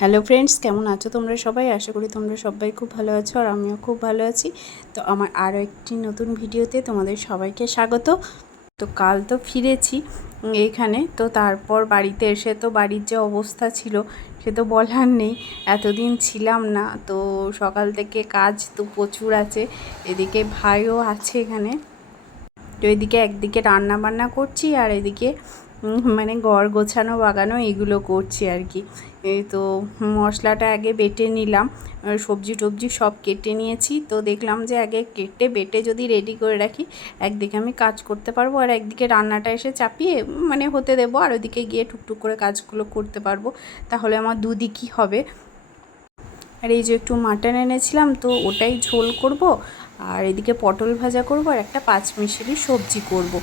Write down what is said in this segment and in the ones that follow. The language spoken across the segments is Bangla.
হ্যালো ফ্রেন্ডস, কেমন আছো তোমরা সবাই? আশা করি তোমরা সবাই খুব ভালো আছো আর আমিও খুব ভালো আছি। তো আমার আরও একটি নতুন ভিডিওতে তোমাদের সবাইকে স্বাগত। তো কাল তো ফিরেছি এইখানে তো তারপর বাড়িতে এসে তো বাড়ির যে অবস্থা ছিল সে তো বলার নেই। এতদিন ছিলাম না, তো সকাল থেকে কাজ তো প্রচুর আছে, এদিকে ভাইও আছে এখানে। তো এদিকে একদিকে রান্না বান্না করছি আর এদিকে মানে ঘর গোছানো, বাগানো এগুলো করছি আর কি। এই তো মশলাটা আগে বেটে নিলাম। সবজি টবজি সব কেটে নিয়েছি। তো দেখলাম যে আগে কেটে, বেটে যদি রেডি করে রাখি, একদিকে আমি কাজ করতে পারব আর একদিকে রান্নাটা এসে চাপিয়ে মানে হতে দেবো। আর ওদিকে গিয়ে টুকটুক করে কাজগুলো করতে পারব। তাহলে আমার দুদিকই হবে। আর এই যে একটু মাটন এনেছিলাম, তো ওটাই ঝোল করব। আর এদিকে পটল ভাজা করব আর একটা পাঁচ পাঁচমিশালি সবজি করব।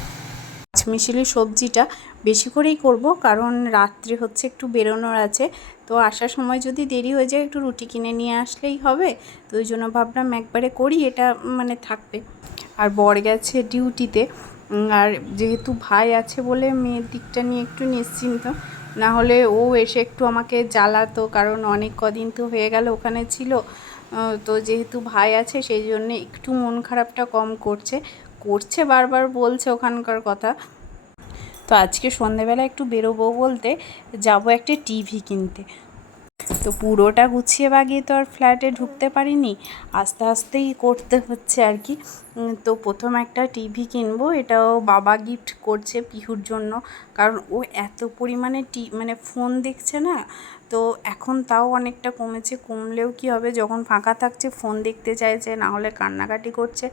পাঁচমিশালি সবজিটা বেশি করেই করব, কারণ রাত্রে হচ্ছে একটু বেরোনোর আছে। তো আসার সময় যদি দেরি হয়ে যায়, একটু রুটি কিনে নিয়ে আসলেই হবে। তো ওই জন্য ভাবলাম একবারে করি, এটা মানে থাকবে। আর বর গেছে ডিউটিতে আর যেহেতু ভাই আছে বলে মেয়ের দিকটা নিয়ে একটু নিশ্চিন্ত, না হলে ও এসে একটু আমাকে জ্বালাতো, কারণ অনেক কদিন তো হয়ে গেল ওখানে ছিল। তো যেহেতু ভাই আছে, সেই জন্য একটু মন খারাপটা কম করছে। করছে বারবার বলছে ওখানকার কথা। তো আজকে সন্ধেবেলা একটু বেরোবো বলতে, যাব একটা টিভি কিনতে। তো পুরোটা গুছিয়ে বাগিয়ে তো আর ফ্ল্যাটে ঢুকতে পারিনি। আস্তে আস্তেই করতে হচ্ছে আর কি। তো প্রথম একটা টিভি কিনবো, এটাও বাবা গিফট করছে পিহুর জন্য। কারণ ও এত পরিমাণে টি মানে ফোন দেখছে না, তো এখন তাও অনেকটা কমেছে। কমলেও কি হবে, যখন ফাঁকা থাকছে, ফোন দেখতে চাইছে, না হলে কান্নাকাটি করছে,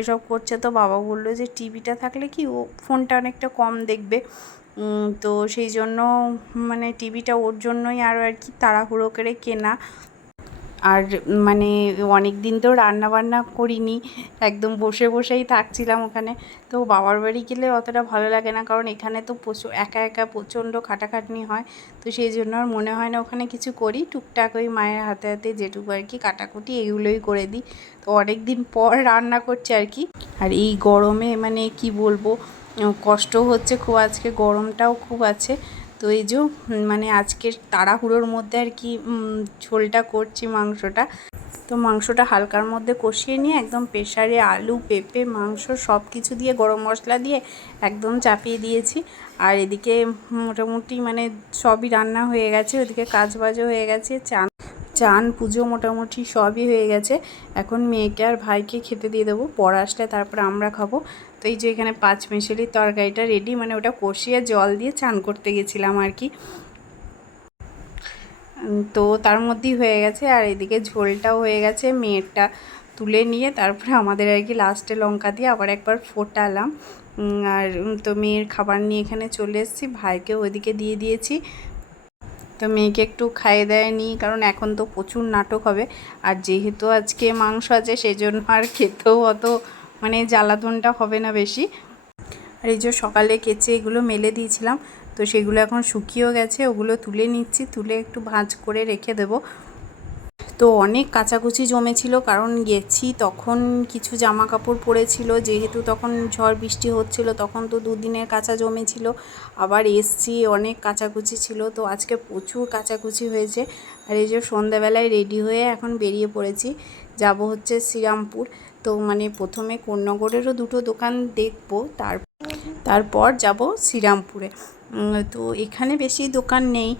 এসব করছে। তো বাবা বলল যে, টিভিটা থাকলে কি ও ফোনটা অনেকটা কম দেখবে। তো সেই জন্য মানে টিভিটা ওর জন্যই আরও আর কি তাড়াহুড়ো করে কেনা। আর মানে অনেক দিন তো রান্না বান্না করিনি, একদম বসে বসেই থাকছিলাম ওখানে। তো বাবার বাড়ি গেলে অতটা ভালো লাগে না, কারণ এখানে তো প্রচুর একা একা প্রচণ্ড খাটাখাটনি হয়। তো সেই জন্য আর মনে হয় না ওখানে কিছু করি, টুকটাক ওই মায়ের হাতে হাতে যেটুকু আর কি কাটাকুটি এগুলোই করে দিই। তো অনেক দিন পর রান্না করছি আর কি। আর এই গরমে মানে কি বলব উম, কষ্ট হচ্ছে খুব আজকে গরমটাও খুব আছে। তো এই যে মানে আজকের তাড়াহুড়োর মধ্যে আর কি ঝোলটা করছি মাংসটা। তো মাংসটা হালকার মধ্যে কষিয়ে নিয়ে একদম প্রেশারে আলু পেঁপে মাংস সব কিছু দিয়ে গরম মশলা দিয়ে একদম চাপিয়ে দিয়েছি। আর এদিকে মোটামুটি মানে সবই রান্না হয়ে গেছে ওদিকে কাজ বাজও হয়ে গেছে চান চান পুজো মোটামুটি সবই হয়ে গেছে। এখন মেয়েকে আর ভাইকে খেতে দিয়ে দেবো পর আসলে তারপর আমরা খাব। তো এই যে এখানে পাঁচ মেশালির তরকারিটা রেডি মানে ওটা কষিয়ে জল দিয়ে চান করতে গেছিলাম আর কি। তো তার মধ্যেই হয়ে গেছে, আর এদিকে ঝোলটাও হয়ে গেছে, মেয়েরটা তুলে নিয়ে তারপরে আমাদের আর কি লাস্টে লঙ্কা দিয়ে আবার একবার ফোটালাম। আর তো মেয়ের খাবার নিয়ে এখানে চলে এসেছি, ভাইকে ওইদিকে দিয়ে দিয়েছি। তো মেয়েকে একটু খাইয়ে দেয়নি, কারণ এখন তো প্রচুর নাটক হবে, আর যেহেতু আজকে মাংস আছে সেই জন্য আর খেতেও অত মানে জ্বালাতনটা হবে না বেশি। আর এই যে সকালে কেচে এগুলো মেলে দিয়েছিলাম, তো সেগুলো এখন শুকিয়েও গেছে, ওগুলো তুলে নিচ্ছি, তুলে একটু ভাঁজ করে রেখে দেবো। তো অনেক কাচাকুচি জমেছিল, কারণ গেছি তখন কিছু জামা কাপড় পরেছিল যেহেতু তখন ঝড় বৃষ্টি হচ্ছিল, তখন তো দুদিনের কাঁচা জমেছিল। আবার এসছি, অনেক কাচাকুচি ছিল, তো আজকে প্রচুর কাচাকুচি হয়েছে। আর এই যে সন্ধ্যাবেলায় রেডি হয়ে এখন বেরিয়ে পড়েছি, যাব হচ্ছে শ্রীরামপুর। তো মানে প্রথমে কোন্নগরেরও দুটো দোকান দেখব, তার তারপর যাব শ্রীরামপুরে। তো এখানে বেশি দোকান নেই,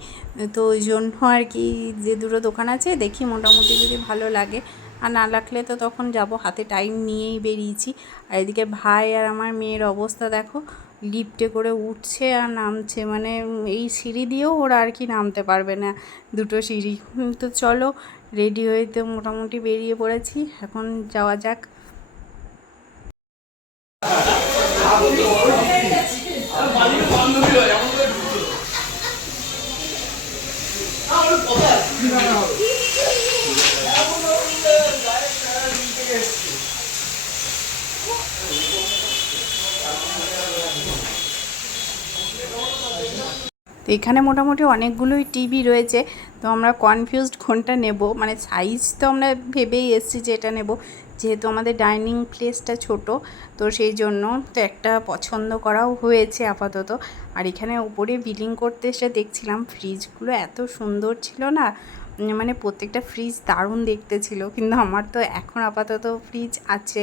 তো ওই জন্য আর কি যে দুটো দোকান আছে দেখি মোটামুটি যদি ভালো লাগে। আর না লাগলে তো তখন যাব, হাতে টাইম নিয়েই বেরিয়েছি। আর এদিকে ভাই আর আমার মেয়ের অবস্থা দেখো, লিফটে করে উঠছে আর নামছে মানে এই সিঁড়ি দিয়েও ওরা আর কি নামতে পারবে না দুটো সিঁড়ি। তো চলো রেডি হয়ে তো মোটামুটি বেরিয়ে পড়েছি, এখন যাওয়া যাক। এখানে মোটামুটি অনেকগুলোই টিভি রয়েছে, তো আমরা কনফিউজড কোনটা নেব? মানে সাইজ তো আমরা ভেবেই এসেছি যে এটা নেব, যেহেতু আমাদের ডাইনিং প্লেসটা ছোট, তো সেই জন্য তো একটা পছন্দ করাও হয়েছে আপাতত। আর এখানে উপরে বিলিং করতে এসে দেখছিলাম ফ্রিজগুলো এত সুন্দর ছিল না মানে প্রত্যেকটা ফ্রিজ দারুণ দেখতে ছিল, কিন্তু আমার তো এখন আপাতত ফ্রিজ আছে।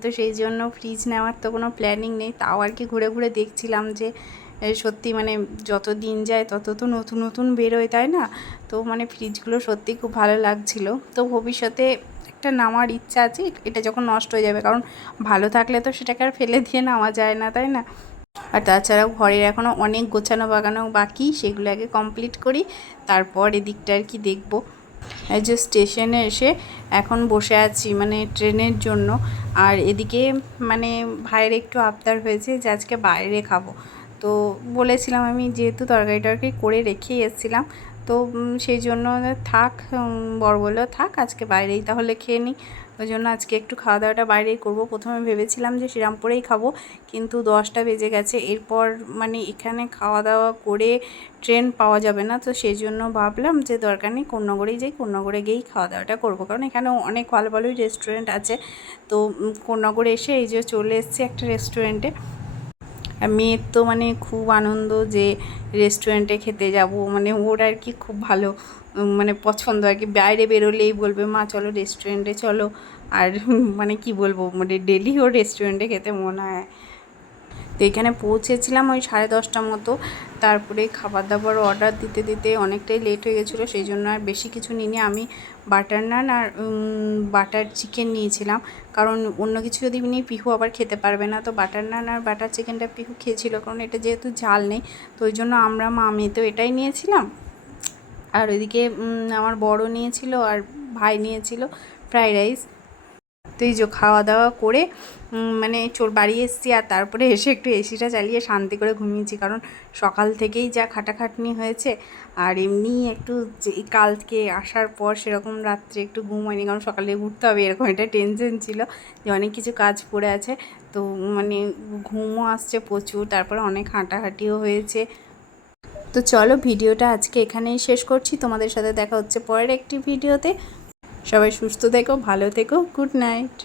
তো সেই জন্য ফ্রিজ নেওয়ার তো কোনো প্ল্যানিং নেই, তাও আর কি ঘুরে ঘুরে দেখছিলাম যে সত্যি মানে যত দিন যায় তত তো নতুন নতুন বেরোয় তাই না? তো মানে ফ্রিজগুলো সত্যি খুব ভালো লাগছিল। তো ভবিষ্যতে একটা নামার ইচ্ছা আছে, এটা যখন নষ্ট হয়ে যাবে, কারণ ভালো থাকলে তো সেটাকে আর ফেলে দিয়ে নেওয়া যায় না, তাই না? আর তাছাড়াও ঘরের এখনও অনেক গোছানো, বাগানো বাকি, সেগুলো আগে কমপ্লিট করি, তারপর এদিকটা আর কি দেখব। এই যে স্টেশনে এসে এখন বসে আছি মানে ট্রেনের জন্য। আর এদিকে মানে ভাইয়ের একটু আবদার হয়েছে যে আজকে বাইরে খাব। তো বলেছিলাম আমি যেহেতু তরকারি টরকারি করে রেখেই এসেছিলাম, তো সেই জন্য থাক বর বলল, থাক, আজকে বাইরেই তাহলে খেয়ে নিই ওই জন্য আজকে একটু খাওয়া দাওয়াটা বাইরেই করব। প্রথমে ভেবেছিলাম যে শ্রীরামপুরেই খাব, কিন্তু দশটা বেজে গেছে। এরপর মানে এখানে খাওয়া দাওয়া করে ট্রেন পাওয়া যাবে না, তো সেই জন্য ভাবলাম যে দরকার নেই, কোন্নগরেই যাই, কোন্নগরে গিয়েই খাওয়া দাওয়াটা করব। কারণ এখানে অনেক ভালো ভালোই রেস্টুরেন্ট আছে। তো কোন্নগরে এসে এই যে চলে এসেছি একটা রেস্টুরেন্টে মেয়ের তো মানে খুব আনন্দ যে রেস্টুরেন্টে খেতে যাব। মানে ওর আর কি খুব ভালো মানে পছন্দ আর কি। বাইরে বেরোলেই বলবে, মা, চলো রেস্টুরেন্টে চলো। আর মানে কি বলব মানে ডেলি ওর রেস্টুরেন্টে খেতে মনে হয়। তো এখানে পৌঁছেছিলাম ওই সাড়ে দশটার মতো। তারপরে খাবার দাবার অর্ডার দিতে দিতে অনেকটাই লেট হয়ে গেছিল, সেই জন্য আর বেশি কিছু নিইনি। আমি বাটার নান আর বাটার চিকেন নিয়েছিলাম। কারণ অন্য কিছু যদি নিই পিহু আবার খেতে পারবে না, তো বাটার নান আর বাটার চিকেনটা পিহু খেয়েছিল, কারণ এটা যেহেতু ঝাল নেই, তো ওই জন্য আমরা মা আমি তো এটাই নিয়েছিলাম। আর ওইদিকে আমার বড় নিয়েছিল আর ভাই নিয়েছিল ফ্রাইড রাইস তো এই যে খাওয়া দাওয়া করে মানে চোর বাড়ি এসেছি আর তারপরে এসে একটু এসিটা চালিয়ে শান্তি করে ঘুমিয়েছি। কারণ সকাল থেকেই যা খাটাখাটনি হয়েছে আর এমনি একটু যে কালকে আসার পর সেরকম রাত্রে একটু ঘুম হয়নি। কারণ সকালে উঠতে হবে, এরকম একটা টেনশন ছিল যে অনেক কিছু কাজ পড়ে আছে। তো মানে ঘুমও আসছে প্রচুর, তারপরে অনেক হাঁটাহাঁটিও হয়েছে। তো চলো ভিডিওটা আজকে এখানেই শেষ করছি। তোমাদের সাথে দেখা হচ্ছে পরের একটি ভিডিওতে। সবাই সুস্থ থেকো, ভালো থেকো, গুড নাইট।